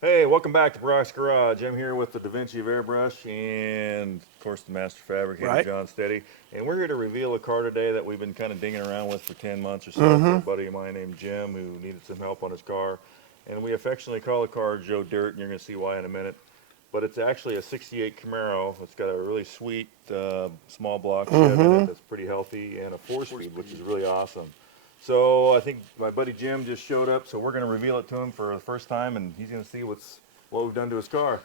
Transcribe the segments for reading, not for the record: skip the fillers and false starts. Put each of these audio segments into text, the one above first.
Hey, welcome back to Brock's Garage. I'm here with the Da Vinci of Airbrush and, of course, the master fabricator, Right. John Steady. And we're here to reveal a car today that we've been kind of dinging around with for 10 months or so for a buddy of mine named Jim who needed some help on his car. And we affectionately call the car Joe Dirt, and you're going to see why in a minute. But it's actually a 68 Camaro. It's got a really sweet small block shed in it that's pretty healthy and a four-speed, which is really awesome. So I think my buddy Jim just showed up, so we're going to reveal it to him for the first time, and he's going to see what we've done to his car.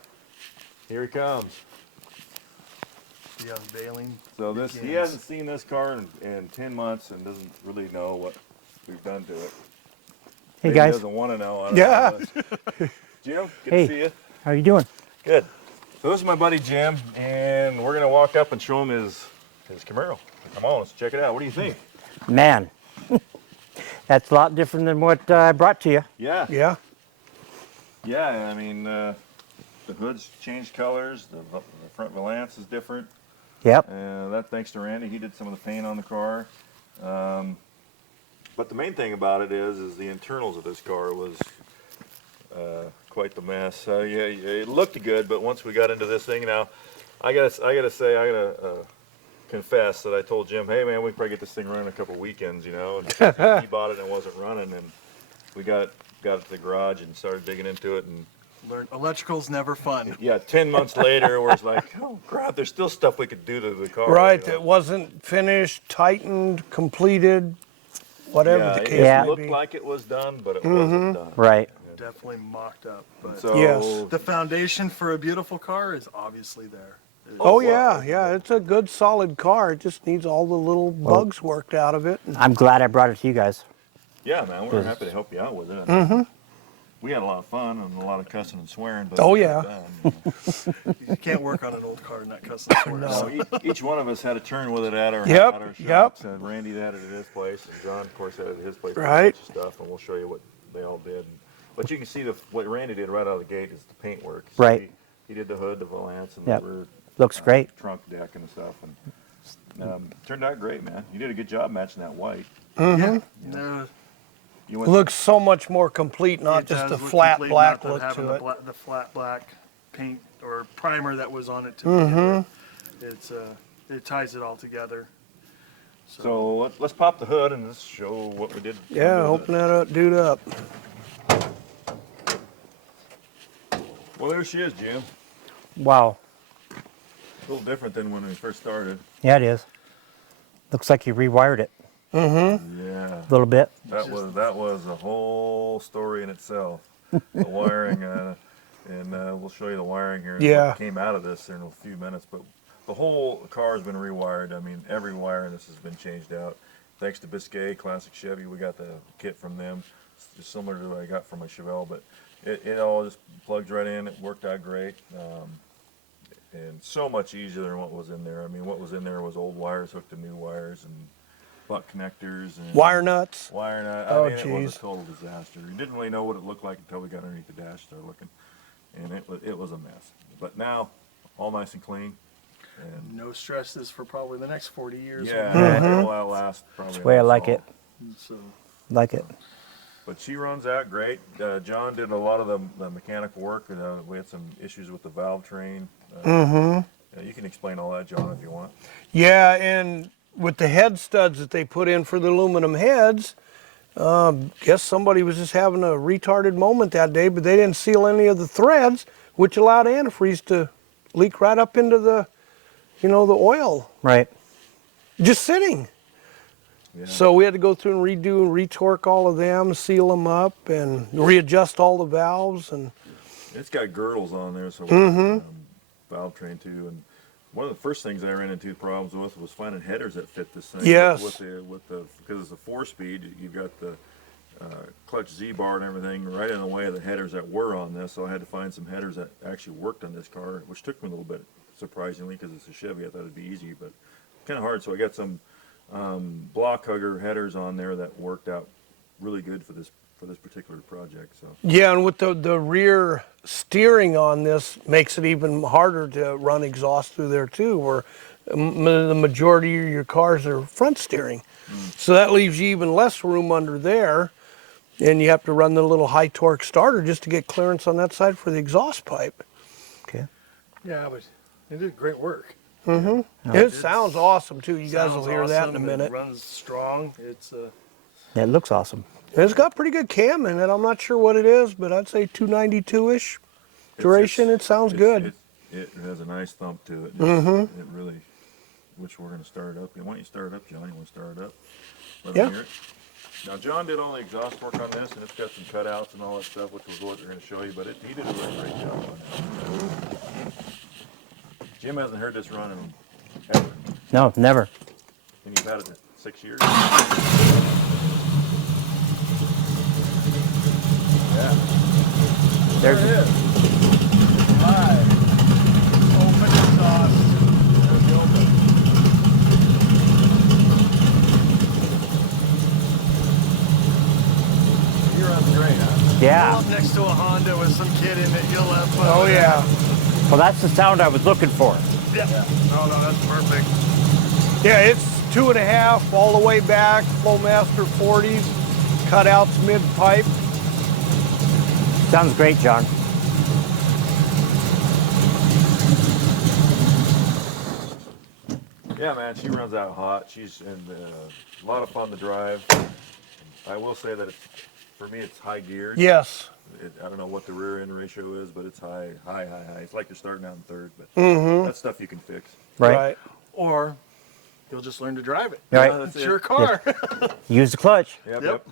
Here he comes. The unveiling. So begins. he hasn't seen this car in 10 months and doesn't really know what we've done to it. Hey Maybe guys, He doesn't want to know. I don't Yeah. know. Jim, good Hey. to see you. how you doing? Good. So this is my buddy Jim, and we're going to walk up and show him his Camaro. Come on, let's check it out. What do you think? Man, that's a lot different than what I brought to you. Yeah. Yeah. Yeah, I mean, the hood's changed colors, the front valance is different. Yep. That thanks to Randy, he did some of the paint on the car. But the main thing about it is the internals of this car was quite the mess. Yeah, it looked good, but once we got into this thing, now I gotta confess that I told Jim, hey man, we probably get this thing running a couple weekends, And he bought it and it wasn't running, and we got it to the garage and started digging into it, and Learn electrical's never fun. yeah, 10 months later, we're like, oh crap, there's still stuff we could do to the car. Right. you know? It wasn't finished, tightened, completed, whatever Yeah, the it case Yeah. may looked be. like it was done, but it wasn't done. Right. Definitely mocked up. But So, Yes. the foundation for a beautiful car is obviously there. Oh, wow. yeah. Yeah. It's a good, solid car. It just needs all the little bugs worked out of it. I'm glad I brought it to you guys. Yeah, man, we're happy to help you out with it. We had a lot of fun and a lot of cussing and swearing. But Oh, we got yeah. it done. You can't work on an old car and not cuss and swear. No. So Each one of us had a turn with it at our, Yep, at our yep. shops. And Randy had it at his place, and John, of course, had it at his place. Right. A bunch of stuff, and we'll show you what they all did. But you can see what Randy did right out of the gate is the paint work. So Right. He did the hood, the valance, and Yep. the rear Looks great. trunk deck and stuff, and turned out great, man. You did a good job matching that white. no, You went Looks so much more complete, not it just does a look flat complete, black not look having to the it. the flat black paint or primer that was on it to begin with. It ties it all together. So let's pop the hood and let's show what we did. Yeah, open that up, dude up. Well, there she is, Jim. Wow. A little different than when we first started. Yeah, it is. Looks like you rewired it Yeah, a little bit. that was a whole story in itself. The wiring, and we'll show you the wiring here. and Yeah. what came out of this in a few minutes, but the whole car has been rewired. I mean, every wire in this has been changed out. Thanks to Biscay Classic Chevy, we got the kit from them. It's just similar to what I got from my Chevelle, but it all just plugs right in. It worked out great. And so much easier than what was in there. I mean, what was in there was old wires hooked to new wires and butt connectors and Wire nuts. wire nut. Oh, I mean, it was geez. a total disaster. We didn't really know what it looked like until we got underneath the dash, started looking, and it was a mess. But now, all nice and clean. And No stresses for probably the next 40 years. yeah, it will outlast probably. That's the way I us like all. it. So Like it. But she runs out great. John did a lot of the mechanical work. We had some issues with the valve train. You can explain all that, John, if you want. Yeah, and with the head studs that they put in for the aluminum heads, guess somebody was just having a retarded moment that day, but they didn't seal any of the threads, which allowed antifreeze to leak right up into the, the oil, Right. just sitting. Yeah. So we had to go through and redo and retorque all of them, seal them up, and readjust all the valves. And It's got girdles on there, so valve train too. And one of the first things I ran into problems with was finding headers that fit this thing. Yes. Because it's a 4-speed, you've got the clutch Z bar and everything right in the way of the headers that were on this. So I had to find some headers that actually worked on this car, which took me a little bit surprisingly because it's a Chevy. I thought it'd be easy, but kind of hard. So I got some block hugger headers on there that worked out really good for this particular project. So yeah, and with the rear steering on this makes it even harder to run exhaust through there too, where the majority of your cars are front steering. So that leaves you even less room under there. And you have to run the little high torque starter just to get clearance on that side for the exhaust pipe. Okay. Yeah, but they did great work. It sounds awesome too. You guys will Sounds hear that in a awesome, minute. It runs strong. It's It looks awesome. It's got pretty good cam in it. I'm not sure what it is, but I'd say 292-ish duration. It sounds good. It has a nice thump to it. It really, which we're going to start it up. Why don't you start it up, John? You want to start it up? Let me Yeah. hear it. Now, John did all the exhaust work on this, and it's got some cutouts and all that stuff, which was what they're going to show you, but he did a really great job on it. Jim hasn't heard this run in ever, No, never. and you've had it 6 years. Yeah. There's it is. Live. Open exhaust. There's the open. He runs great, huh? Pull yeah. up next to a Honda with some kid in it, you'll have fun. Oh with yeah. Well, that's the sound I was looking for. that. Yeah. No, that's perfect. Yeah, it's 2.5 all the way back, Flowmaster 40s, cutouts mid pipe. Sounds great, John. Yeah, man, she runs out hot. She's a lot of fun to drive. I will say that for me, it's high geared. Yes. I don't know what the rear end ratio is, but it's high. It's like you're starting out in third, but that's stuff you can fix. Right. Or you'll just learn to drive it. Right. that's It's it. your car. Use the clutch. Yep.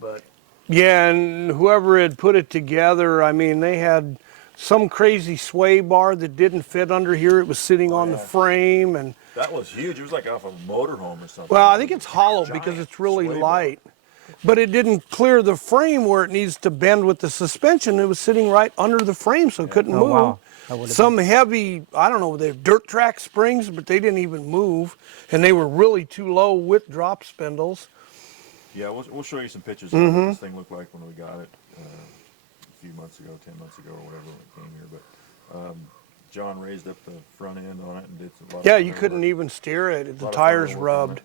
But Yeah, and whoever had put it together, I mean, they had some crazy sway bar that didn't fit under here. It was sitting on the yeah. frame, and That was huge. It was like off of a motorhome or something. well, I think it's hollow Giant because it's really sway bar. light. But it didn't clear the frame where it needs to bend with the suspension. It was sitting right under the frame, so it couldn't Oh, move. wow. That would've Some heavy, I don't know, they're dirt track springs, but they didn't even move, and they were really too low with drop spindles. Yeah, we'll show you some pictures of what this thing looked like when we got it a few months ago, 10 months ago, or whatever when it came here. But John raised up the front end on it and did a lot Yeah, of you finer couldn't work. even steer it. A The lot of tires finer work on rubbed. it,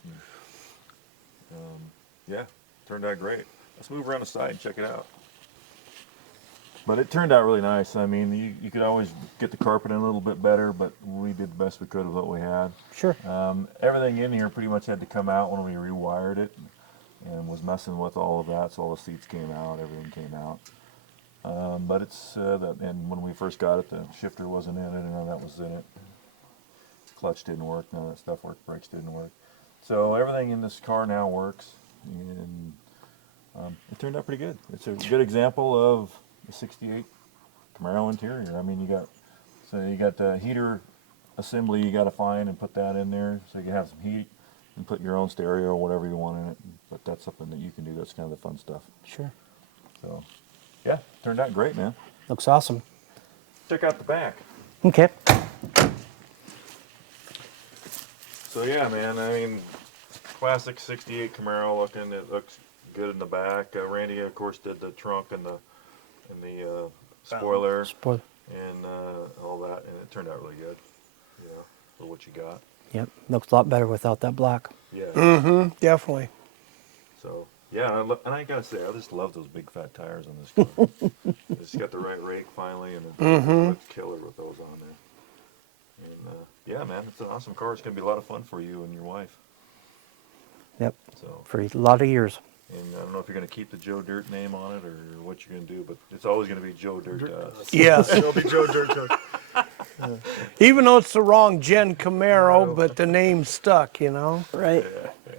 and, yeah, turned out great. Let's move around the side and check it out. But it turned out really nice. I mean, you could always get the carpet in a little bit better, but we did the best we could with what we had. Sure. Everything in here pretty much had to come out when we rewired it, and was messing with all of that, so all the seats came out, everything came out. But it's, and when we first got it, the shifter wasn't in it, and none of that was in it. Clutch didn't work, none of that stuff worked, brakes didn't work. So everything in this car now works, and it turned out pretty good. It's a good example of the 68 Camaro interior. I mean, you got the heater assembly you got to find and put that in there so you can have some heat and put your own stereo or whatever you want in it. But that's something that you can do. That's kind of the fun stuff. Sure. So, yeah, turned out great, man. Looks awesome. Check out the back. Okay. So yeah, man. I mean, classic '68 Camaro looking. It looks good in the back. Randy, of course, did the trunk and the spoiler Spoiler. and all that, and it turned out really good. You know, for what you got. Yep. Looks a lot better without that black. Yeah. Definitely. So yeah, and I gotta say, I just love those big fat tires on this car. It's got the right rake finally, and it looks killer with those on there. And yeah, man, it's an awesome car. It's gonna be a lot of fun for you and your wife. Yep. So. For a lot of years. And I don't know if you're going to keep the Joe Dirt name on it or what you're going to do, but it's always going to be Joe Dirt to us. Yes. it'll be Joe Dirt. Even though it's the wrong gen Camaro, but the name stuck, you know? Right.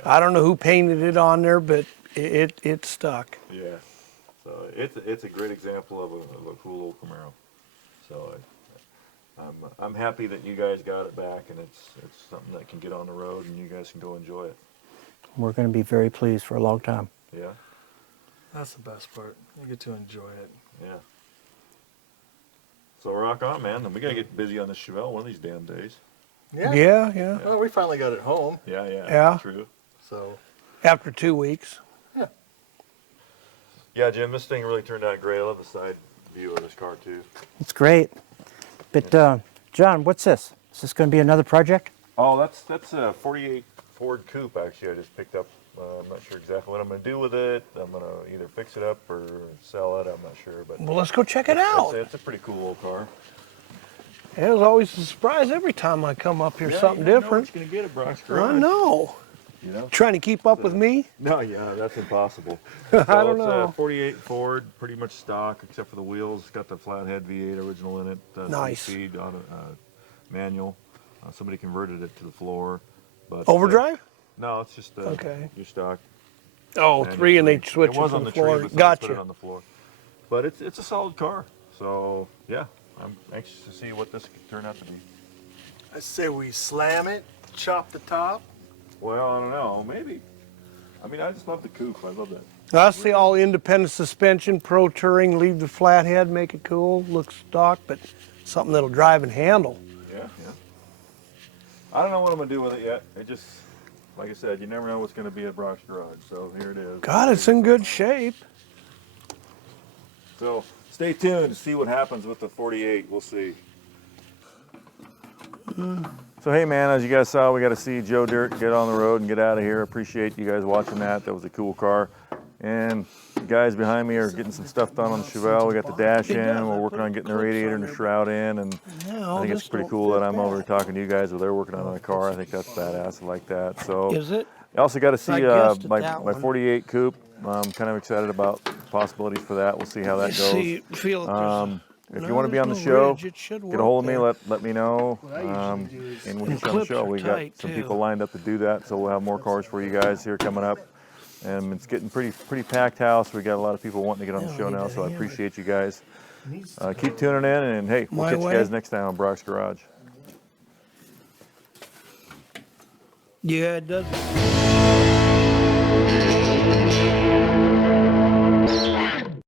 I don't know who painted it on there, but it stuck. Yeah. So it's a great example of a cool old Camaro. So I'm happy that you guys got it back, and it's something that can get on the road and you guys can go enjoy it. We're going to be very pleased for a long time. Yeah. That's the best part. You get to enjoy it. Yeah. So rock on, man. And we got to get busy on this Chevelle one of these damn days. Yeah. Well, we finally got it home, Yeah. Yeah. True. so After 2 weeks. Yeah, Jim, this thing really turned out great. I love the side view of this car too. It's great. But, John, what's this? Is this going to be another project? Oh, that's a 48 Ford Coupe actually I just picked up I'm not sure exactly what I'm going to do with it. I'm going to either fix it up or sell it. I'm not sure, but Well, let's go check it out. it's a pretty cool old car. It was always a surprise every time I come up here, something different. You're going to get at Brock's I Garage. know. You know? Trying to keep up with me? No, yeah, that's impossible. I So don't it's know. a 48 Ford, pretty much stock except for the wheels. It's got the flathead V8 original in it. Nice. Speed auto, manual. Somebody converted it to the floor. But Overdrive? no, it's just Okay. your stock. Oh, manual 3 and they tree. switch It was it on from the the floor. tree, but somebody put it Gotcha. on the floor. But it's a solid car. So yeah, I'm anxious to see what this could turn out to be. I say we slam it, chop the top. Well, I don't know. Maybe. I mean, I just love the coupe. I love that. That's the all independent suspension, pro touring, leave the flathead, make it cool, looks stock, but something that'll drive and handle. Yeah, yeah. I don't know what I'm gonna do with it yet. It just, like I said, you never know what's gonna be at Brock's Garage. So here it is. God, it's in good shape. So stay tuned to see what happens with the 48. We'll see. So hey man, as you guys saw, we got to see Joe Dirt get on the road and get out of here. Appreciate you guys watching that. That was a cool car. And the guys behind me are getting some stuff done on the Chevelle. We got the dash in. We're working on getting the radiator and the shroud in. And I think it's pretty cool that I'm over here talking to you guys while they're working on the car. I think that's badass. I like that. So Is it? I also got to see I guessed at my that 48 coupe. I'm kind of excited about possibilities for that. We'll see how that goes. See, feel it. If No, you want to be there's on the no show, ridge. It should get a hold of me. work Let me know, What I usually do is and we'll And get you on the clips show. are We got tight, some too. people lined up to do that, so we'll have more cars for you guys here coming up. And it's getting pretty packed house. We got a lot of people wanting to get on the Yeah, show we need now, to so I hammer. appreciate you guys. Keep tuning in, and hey, we'll My catch you way? guys next time on Brock's Garage. Yeah, it does.